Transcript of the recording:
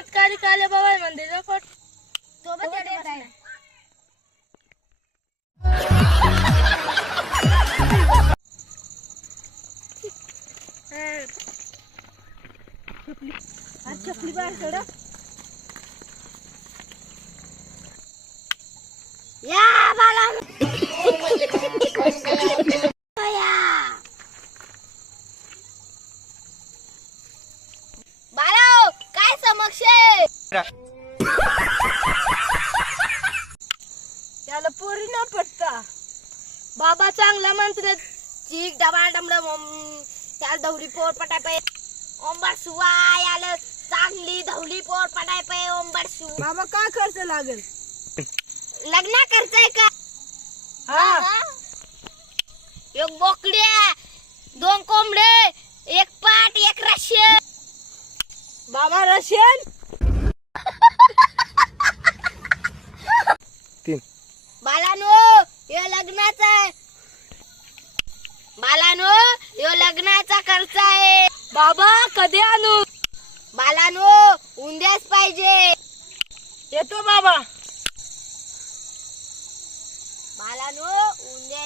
काले बाबा मंदिर सोबत चपली बाहेर सोडा. या. बाळाओ, काय समक्ष आहे त्याला पोरी न पटता बाबा चांगला मंत्र चीक डबा डमड त्याला धवली पोर पटाय पाय ओंबर सुवाय आलं चांगली धवली पोर पटाय पाय ओंबर सु बाबा काय खर्च लागेल? लग्न करताय का? हा. एक बोकड्या दोन कोंबडे एक पाट एक रशियन. बाबा रशियन तीन बालानो यो लग्नाचा आहे. बालानो यो लग्नाचा खर्च आहे. बाबा कधी आणू? बालानो उंद्याच पाहिजे. येतो बाबा. बालानो उंद्या